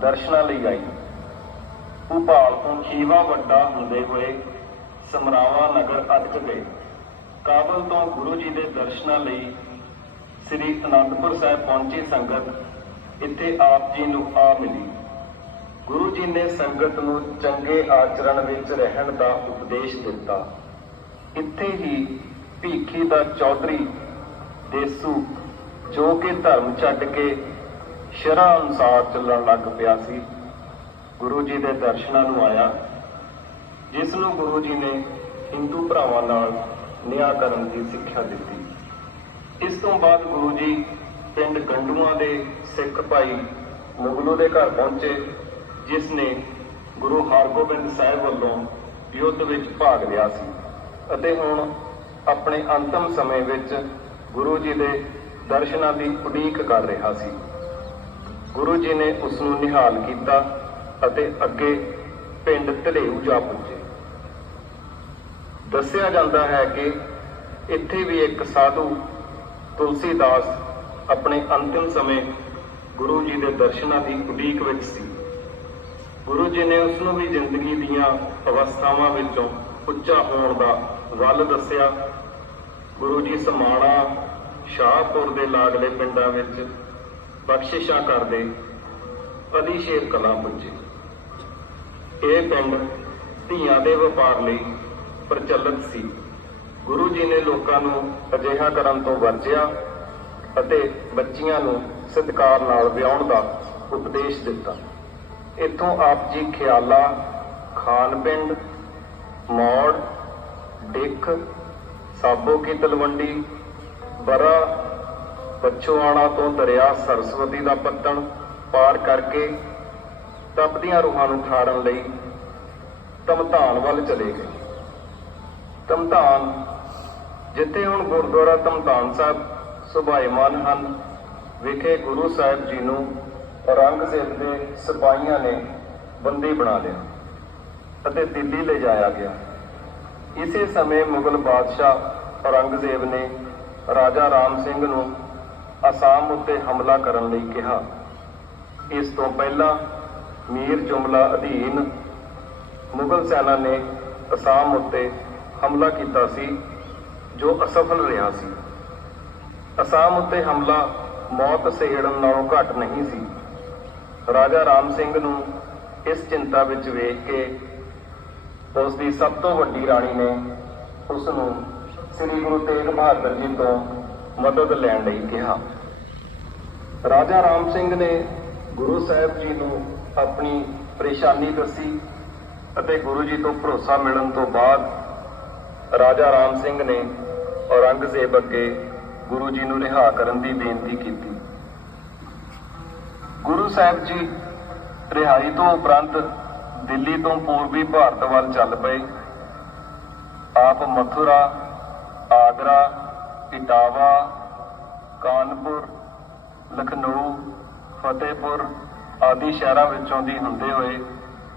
ਦਰਸ਼ਨਾਂ ਲਈ ਆਈ। ਭੂਪਾਲ ਤੋਂ ਛੇਵਾਂ ਵੱਡਾ ਹੁੰਦੇ ਹੋਏ ਸਮਰਾਵਾ ਨਗਰ ਅਟਕ ਗਏ। ਕਾਬਲ ਤੋਂ ਗੁਰੂ ਜੀ ਦੇ ਦਰਸ਼ਨਾਂ ਲਈ ਸ੍ਰੀ ਅਨੰਦਪੁਰ ਸਾਹਿਬ ਪਹੁੰਚੀ ਸੰਗਤ ਇੱਥੇ ਆਪ ਜੀ ਨੂੰ ਆ ਮਿਲੀ। ਗੁਰੂ ਜੀ ਨੇ ਸੰਗਤ ਨੂੰ ਚੰਗੇ ਆਚਰਣ ਵਿੱਚ ਰਹਿਣ ਦਾ ਉਪਦੇਸ਼ ਦਿੱਤਾ। ਇੱਥੇ ਹੀ ਭੀਖੀ ਦਾ ਚੌਧਰੀ ਦੇਸੂ ਜੋ ਕਿ ਧਰਮ ਛੱਡ ਕੇ ਸ਼ਰ੍ਹਾ ਅਨੁਸਾਰ ਚੱਲਣ ਲੱਗ ਪਿਆ ਸੀ। ਗੁਰੂ ਜੀ ਦੇ ਦਰਸ਼ਨਾਂ ਨੂੰ ਆਇਆ। ਜਿਸ ਨੂੰ ਗੁਰੂ ਜੀ ਨੇ ਹਿੰਦੂ ਭਰਾਵਾਂ ਨਾਲ ਨਿਆਂ ਕਰਨ ਦੀ ਸਿੱਖਿਆ ਦਿੱਤੀ। ਇਸ ਤੋਂ ਬਾਅਦ ਗੁਰੂ ਜੀ ਪਿੰਡ ਗੰਡੂਆਂ ਦੇ ਸਿੱਖ ਭਾਈ ਮੁਗਲੂ ਦੇ ਘਰ ਪਹੁੰਚੇ, ਜਿਸ ਨੇ ਗੁਰੂ ਹਰਗੋਬਿੰਦ ਸਾਹਿਬ ਵੱਲੋਂ ਯੁੱਧ ਵਿੱਚ ਭਾਗ ਲਿਆ ਸੀ ਅਤੇ ਹੁਣ ਆਪਣੇ ਅੰਤਮ ਸਮੇਂ ਵਿੱਚ ਗੁਰੂ ਜੀ ਦੇ ਦਰਸ਼ਨਾਂ ਦੀ ਉਡੀਕ ਕਰ ਰਿਹਾ ਸੀ। ਗੁਰੂ ਜੀ ਨੇ ਉਸ ਨੂੰ ਨਿਹਾਲ ਕੀਤਾ ਅਤੇ ਅੱਗੇ ਪਿੰਡ ਧਲੇਊ ਜਾ ਪੁੱਜੇ। ਦੱਸਿਆ ਜਾਂਦਾ ਹੈ ਕਿ ਇੱਥੇ ਵੀ ਇੱਕ ਸਾਧੂ ਤੁਲਸੀਦਾਸ ਆਪਣੇ ਅੰਤਿਮ ਸਮੇਂ ਗੁਰੂ ਜੀ ਦੇ ਦਰਸ਼ਨਾਂ ਦੀ ਉਡੀਕ ਵਿੱਚ ਸੀ। ਗੁਰੂ ਜੀ ਨੇ ਉਸ ਨੂੰ ਵੀ ਜ਼ਿੰਦਗੀ ਦੀਆਂ ਅਵਸਥਾਵਾਂ ਵਿੱਚੋਂ ਉੱਚਾ ਹੋਣ ਦਾ ਵੱਲ ਦੱਸਿਆ। ਗੁਰੂ ਜੀ ਸਮਾਣਾ, ਸ਼ਾਹਪੁਰ ਦੇ ਲਾਗਲੇ ਪਿੰਡਾਂ ਵਿੱਚ ਬਖਸ਼ਿਸ਼ਾਂ ਕਰਦੇ ਅਲੀ ਸ਼ੇਰ ਕਲਾਂ ਪੁੱਜੇ। ਇਹ ਪਿੰਡ ਧੀਆਂ ਦੇ ਵਪਾਰ ਲਈ ਪ੍ਰਚਲਿਤ ਸੀ। ਗੁਰੂ ਜੀ ਨੇ ਲੋਕਾਂ ਨੂੰ ਅਜਿਹਾ ਕਰਨ ਤੋਂ ਵਰਜਿਆ ਅਤੇ ਬੱਚੀਆਂ ਨੂੰ ਸਤਿਕਾਰ ਨਾਲ ਵਿਆਹਣ ਦਾ ਉਪਦੇਸ਼ ਦਿੱਤਾ। ਇੱਥੋਂ ਆਪ ਜੀ ਖਿਆਲਾ, ਖਾਨ ਪਿੰਡ, ਮੌੜ, ਡਿੱਖ, ਸਾਬੋ ਕੀ ਤਲਵੰਡੀ, ਬਰਾ ਪਛੋਆਣਾ ਤੋਂ ਦਰਿਆ ਸਰਸਵਤੀ ਦਾ ਪੱਤਣ ਪਾਰ ਕਰਕੇ ਤਪਦੀਆਂ ਰੂਹਾਂ ਨੂੰ ਠਾੜਨ ਲਈ ਤਮਧਾਨ ਵੱਲ ਚਲੇ ਗਏ। ਤਮਧਾਨ ਜਿੱਥੇ ਹੁਣ ਗੁਰਦੁਆਰਾ ਤਮਧਾਨ ਸਾਹਿਬ ਸੁਭਾਈਮਾਨ ਹਨ, ਵਿਖੇ ਗੁਰੂ ਸਾਹਿਬ ਜੀ ਨੂੰ ਔਰੰਗਜ਼ੇਬ ਦੇ ਸਿਪਾਹੀਆਂ ਨੇ ਬੰਦੀ ਬਣਾ ਲਿਆ ਅਤੇ ਦਿੱਲੀ ਲੈ ਜਾਇਆ ਗਿਆ। ਇਸੇ ਸਮੇਂ ਮੁਗਲ ਬਾਦਸ਼ਾਹ ਔਰੰਗਜ਼ੇਬ ਨੇ ਰਾਜਾ ਰਾਮ ਸਿੰਘ ਨੂੰ ਅਸਾਮ ਉੱਤੇ ਹਮਲਾ ਕਰਨ ਲਈ ਕਿਹਾ। ਇਸ ਤੋਂ ਪਹਿਲਾਂ ਮੀਰ ਜੁਮਲਾ ਅਧੀਨ ਮੁਗਲ ਸੈਨਾ ਨੇ ਅਸਾਮ ਉੱਤੇ ਹਮਲਾ ਕੀਤਾ ਸੀ, ਜੋ ਅਸਫਲ ਰਿਹਾ ਸੀ। ਅਸਾਮ ਉੱਤੇ ਹਮਲਾ ਮੌਤ ਸਹਿੜਨ ਨਾਲੋਂ ਘੱਟ ਨਹੀਂ ਸੀ। ਰਾਜਾ ਰਾਮ ਸਿੰਘ ਨੂੰ ਇਸ ਚਿੰਤਾ ਵਿੱਚ ਵੇਖ ਕੇ ਉਸ ਦੀ ਸਭ ਤੋਂ ਵੱਡੀ ਰਾਣੀ ਨੇ ਉਸ ਨੂੰ ਸ੍ਰੀ ਗੁਰੂ ਤੇਗ ਬਹਾਦਰ ਜੀ ਤੋਂ ਮਦਦ ਲੈਣ ਲਈ ਕਿਹਾ। ਰਾਜਾ ਰਾਮ ਸਿੰਘ ਨੇ ਗੁਰੂ ਸਾਹਿਬ ਜੀ ਨੂੰ ਆਪਣੀ ਪਰੇਸ਼ਾਨੀ ਦੱਸੀ ਅਤੇ ਗੁਰੂ ਜੀ ਤੋਂ ਭਰੋਸਾ ਮਿਲਣ ਤੋਂ ਬਾਅਦ ਰਾਜਾ ਰਾਮ ਸਿੰਘ ਨੇ ਔਰੰਗਜ਼ੇਬ ਅੱਗੇ ਗੁਰੂ ਜੀ ਨੂੰ ਰਿਹਾ ਕਰਨ ਦੀ ਬੇਨਤੀ ਕੀਤੀ। ਗੁਰੂ ਸਾਹਿਬ ਜੀ ਰਿਹਾਈ ਤੋਂ ਉਪਰੰਤ ਦਿੱਲੀ ਤੋਂ ਪੂਰਬੀ ਭਾਰਤ ਵੱਲ ਚੱਲ ਪਏ। ਆਪ ਮਥੁਰਾ, ਆਗਰਾ ਇਟਾਵਾ ਕਾਨਪੁਰ, ਲਖਨਊ, ਫਤਿਹਪੁਰ ਆਦਿ ਸ਼ਹਿਰਾਂ ਵਿੱਚੋਂ ਦੀ ਹੁੰਦੇ ਹੋਏ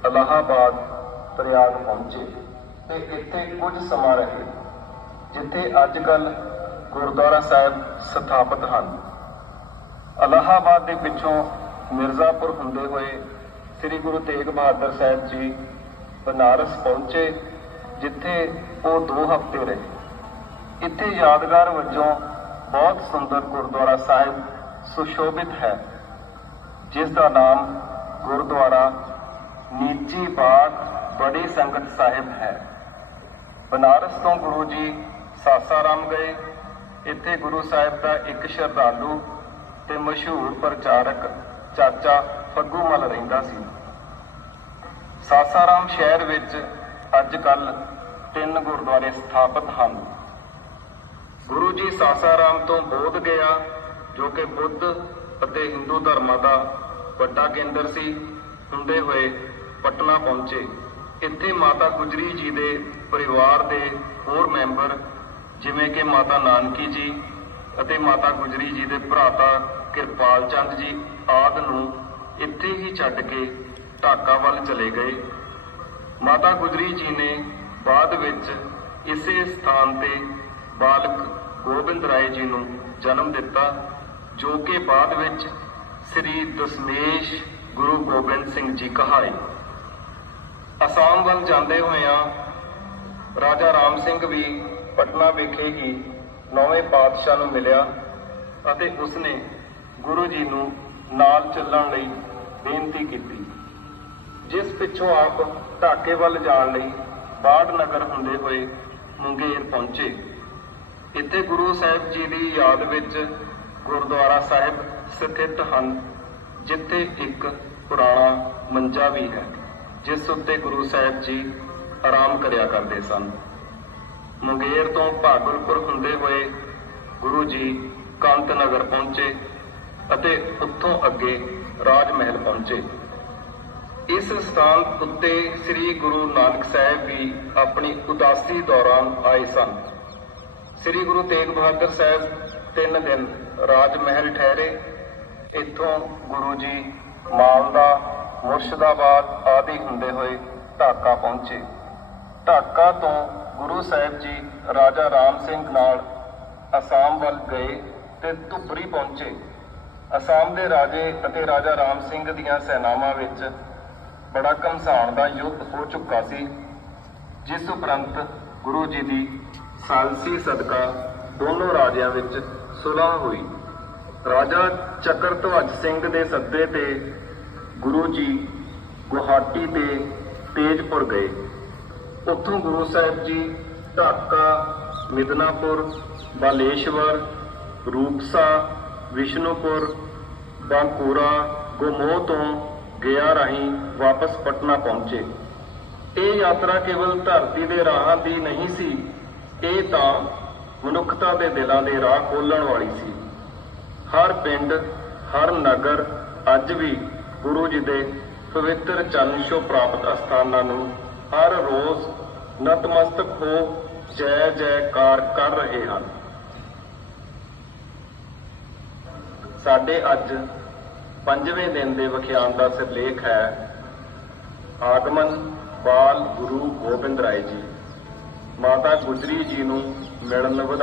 ਅਲਾਹਾਬਾਦ ਪ੍ਰਯਾਗ ਪਹੁੰਚੇ ਤੇ ਇੱਥੇ ਕੁਝ ਸਮਾਂ ਰਹੇ, ਜਿੱਥੇ ਅੱਜ ਕੱਲ ਗੁਰਦੁਆਰਾ ਸਾਹਿਬ ਸਥਾਪਿਤ ਹਨ। ਅਲਾਹਾਬਾਦ ਦੇ ਪਿੱਛੋਂ ਮਿਰਜ਼ਾਪੁਰ ਹੁੰਦੇ ਹੋਏ ਸ੍ਰੀ ਗੁਰੂ ਤੇਗ ਬਹਾਦਰ ਸਾਹਿਬ ਜੀ ਬਨਾਰਸ ਪਹੁੰਚੇ, ਜਿੱਥੇ ਉਹ 2 ਹਫ਼ਤੇ ਰਹੇ। ਇੱਥੇ ਯਾਦਗਾਰ ਵਜੋਂ ਬਹੁਤ ਸੁੰਦਰ ਗੁਰਦੁਆਰਾ ਸਾਹਿਬ ਸੁਸ਼ੋਭਿਤ ਹੈ, ਜਿਸ ਦਾ ਨਾਮ ਗੁਰਦੁਆਰਾ ਨੀਚੀ ਬਾਗ ਬੜੀ ਸੰਗਤ ਸਾਹਿਬ ਹੈ। ਬਨਾਰਸ ਤੋਂ ਗੁਰੂ ਜੀ ਸਾਸਾਰਾਮ ਗਏ। ਇੱਥੇ ਗੁਰੂ ਸਾਹਿਬ ਦਾ ਇੱਕ ਸ਼ਰਧਾਲੂ ਤੇ ਮਸ਼ਹੂਰ ਪ੍ਰਚਾਰਕ ਚਾਚਾ ਫੱਗੂ ਮਲ ਰਹਿੰਦਾ ਸੀ। ਸਾਸਾਰਾਮ ਸ਼ਹਿਰ ਵਿੱਚ ਅੱਜ ਕੱਲ ਤਿੰਨ ਗੁਰਦੁਆਰੇ ਸਥਾਪਿਤ ਹਨ। ਗੁਰੂ ਜੀ ਸਾਸਾਰਾਮ ਤੋਂ ਬੋਧ ਗਿਆ, ਜੋ ਕਿ ਬੁੱਧ ਅਤੇ ਹਿੰਦੂ ਧਰਮਾਂ ਦਾ ਵੱਡਾ ਕੇਂਦਰ ਸੀ, ਹੁੰਦੇ ਹੋਏ ਪਟਨਾ ਪਹੁੰਚੇ। ਇੱਥੇ ਮਾਤਾ ਗੁਜਰੀ ਜੀ ਦੇ ਪਰਿਵਾਰ ਦੇ ਹੋਰ ਮੈਂਬਰ, ਜਿਵੇਂ ਕਿ ਮਾਤਾ ਨਾਨਕੀ ਜੀ ਅਤੇ ਮਾਤਾ ਗੁਜਰੀ ਜੀ ਦੇ ਭਰਾਤਾ ਕਿਰਪਾਲ ਚੰਦ ਜੀ, ਆਦ ਨੂੰ ਇੱਥੇ ਹੀ ਛੱਡ ਕੇ ਢਾਕਾ ਵੱਲ ਚਲੇ ਗਏ। ਮਾਤਾ ਗੁਜਰੀ ਜੀ ਨੇ ਬਾਅਦ ਵਿੱਚ ਇਸੇ ਸਥਾਨ ਤੇ ਬਾਲਕ ਗੋਬਿੰਦ ਰਾਏ ਜੀ ਨੂੰ ਜਨਮ ਦਿੱਤਾ, ਜੋ ਕਿ ਬਾਅਦ ਵਿੱਚ ਸ੍ਰੀ ਦਸ਼ਮੇਸ਼ ਗੁਰੂ ਗੋਬਿੰਦ ਸਿੰਘ ਜੀ ਕਹਾਏ। ਅਸਾਮ ਵੱਲ ਜਾਂਦੇ ਹੋਇਆਂ ਰਾਜਾ ਰਾਮ ਸਿੰਘ ਵੀ ਪਟਨਾ ਵਿਖੇ ਹੀ ਨੌਵੇਂ ਪਾਤਸ਼ਾਹ ਨੂੰ ਮਿਲਿਆ ਅਤੇ ਉਸਨੇ ਗੁਰੂ ਜੀ ਨੂੰ ਨਾਲ ਚੱਲਣ ਲਈ ਬੇਨਤੀ ਕੀਤੀ, ਜਿਸ ਪਿੱਛੋਂ ਆਪ ਢਾਕੇ ਵੱਲ ਜਾਣ ਲਈ ਬਾੜ ਨਗਰ ਹੁੰਦੇ ਹੋਏ ਮੁੰਗੇਰ ਪਹੁੰਚੇ। ਇੱਥੇ ਗੁਰੂ ਸਾਹਿਬ ਜੀ ਦੀ ਯਾਦ ਵਿੱਚ ਗੁਰਦੁਆਰਾ ਸਾਹਿਬ ਸਥਿਤ ਹਨ, ਜਿੱਥੇ ਇੱਕ ਪੁਰਾਣਾ ਮੰਜਾ ਵੀ ਹੈ, ਜਿਸ ਉੱਤੇ ਗੁਰੂ ਸਾਹਿਬ ਜੀ ਆਰਾਮ ਕਰਿਆ ਕਰਦੇ ਸਨ। ਮੁੰਗੇਰ ਤੋਂ ਭਾਗਲਪੁਰ ਹੁੰਦੇ ਹੋਏ ਗੁਰੂ ਜੀ ਕਾਂਤ ਨਗਰ ਪਹੁੰਚੇ ਅਤੇ ਉੱਥੋਂ ਅੱਗੇ ਰਾਜ ਮਹਿਲ ਪਹੁੰਚੇ। ਇਸ ਸਥਾਨ ਉੱਤੇ ਸ੍ਰੀ ਗੁਰੂ ਨਾਨਕ ਸਾਹਿਬ ਵੀ ਆਪਣੀ ਉਦਾਸੀ ਦੌਰਾਨ ਆਏ ਸਨ। ਸ੍ਰੀ ਗੁਰੂ ਤੇਗ ਬਹਾਦਰ ਸਾਹਿਬ ਤਿੰਨ ਦਿਨ ਰਾਜ ਮਹਿਲ ਠਹਿਰੇ। ਇੱਥੋਂ ਗੁਰੂ ਜੀ ਮਾਲਦਾ, ਮੁਰਸ਼ਿਦਾਬਾਦ ਆਦਿ ਹੁੰਦੇ ਹੋਏ ਢਾਕਾ ਪਹੁੰਚੇ। ਢਾਕਾ ਤੋਂ ਗੁਰੂ ਸਾਹਿਬ ਜੀ ਰਾਜਾ ਰਾਮ ਸਿੰਘ ਨਾਲ ਅਸਾਮ ਵੱਲ ਗਏ ਤੇ ਧੁਬਰੀ ਪਹੁੰਚੇ। ਅਸਾਮ ਦੇ ਰਾਜੇ ਅਤੇ ਰਾਜਾ ਰਾਮ ਸਿੰਘ ਦੀਆਂ ਸੈਨਾਵਾਂ ਵਿੱਚ ਬੜਾ ਘਮਸਾਣ ਦਾ ਯੁੱਧ ਹੋ ਚੁੱਕਾ ਸੀ, ਜਿਸ ਉਪਰੰਤ ਗੁਰੂ ਜੀ ਦੀ ਸਾਲਸੀ ਸਦਕਾ ਦੋਨੋਂ ਰਾਜਿਆਂ ਵਿੱਚ ਸੁਲਹ ਹੋਈ। ਰਾਜਾ ਚੱਕਰਧਵਜ ਸਿੰਘ ਦੇ ਸੱਦੇ ਤੇ ਗੁਰੂ ਜੀ ਗੁਹਾਟੀ ਤੇ ਤੇਜਪੁਰ ਗਏ। ਉੱਥੋਂ ਗੁਰੂ ਸਾਹਿਬ ਜੀ ਢਾਕਾ, ਮਿਦਨਾਪੁਰ, ਬਾਲੇਸ਼ਵਰ, ਰੂਪਸਾ, ਵਿਸ਼ਨੂਪੁਰ, ਬਾਂਕੂਰਾ, ਗੋਮੋਹ ਤੋਂ ਗਿਆ ਰਾਹੀਂ ਵਾਪਸ ਪਟਨਾ ਪਹੁੰਚੇ। ਇਹ ਯਾਤਰਾ ਕੇਵਲ ਧਰਤੀ ਦੇ ਰਾਹਾਂ ਦੀ ਨਹੀਂ ਸੀ ਇਹ ਤਾਂ ਮਨੁੱਖਤਾ ਦੇ ਦਿਲਾਂ ਦੇ ਰਾਹ ਖੋਲਣ ਵਾਲੀ ਸੀ। ਹਰ ਪਿੰਡ, ਹਰ ਨਗਰ ਅੱਜ ਵੀ ਗੁਰੂ ਜੀ ਦੇ ਪਵਿੱਤਰ ਚਰਨ ਪ੍ਰਾਪਤ ਅਸਥਾਨਾਂ ਨੂੰ ਹਰ ਰੋਜ਼ ਨਤਮਸਤਕ ਹੋ ਜੈ ਜੈਕਾਰ ਕਰ ਰਹੇ ਹਨ। ਸਾਡੇ ਅੱਜ ਪੰਜਵੇਂ ਦਿਨ ਦੇ ਵਿਖਿਆਨ ਦਾ ਸਿਰਲੇਖ ਹੈ, ਆਗਮਨ ਬਾਲ ਗੁਰੂ ਗੋਬਿੰਦ ਰਾਏ ਜੀ। ਮਾਤਾ ਗੁਜਰੀ ਜੀ ਨੂੰ ਮਿਲਣ ਵਧਾਈ